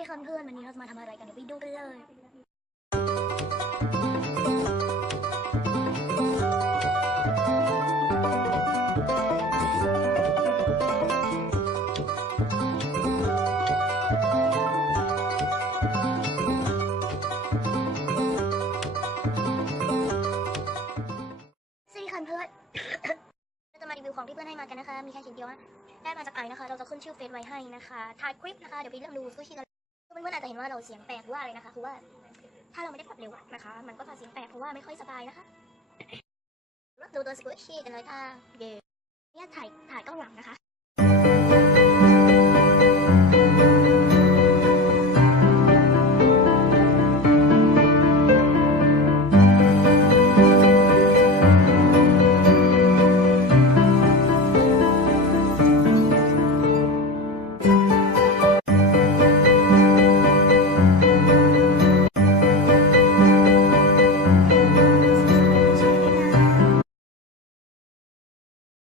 ดีค่ะเพื่อนวันนี้เราจะมาทำอะไรกันเดี๋ยวไปดูกันเลยสี่เพื่อนเราจะมารีวิวของที่เพื่อนให้มากันนะคะ มีแค่ชิ้นเดียวนะ ได้มาจากไอนะคะ เราจะขึ้นชื่อเฟซไว้ให้นะคะ ถ่ายคลิปนะคะ เดี๋ยวไปเริ่มดูซูชิกัน เพื่อนๆอาจจะเห็นว่าเราเสียงแปลกหรือว่าอะไรนะคะ คือว่าถ้าเราไม่ได้พับเร็วนะคะ มันก็จะเสียงแปลกเพราะว่าไม่ค่อยสบายนะคะดูตัวสกูชี่กันเลยค่ะเย่เนี่ยถ่ายถ่ายกล้องหลังนะคะ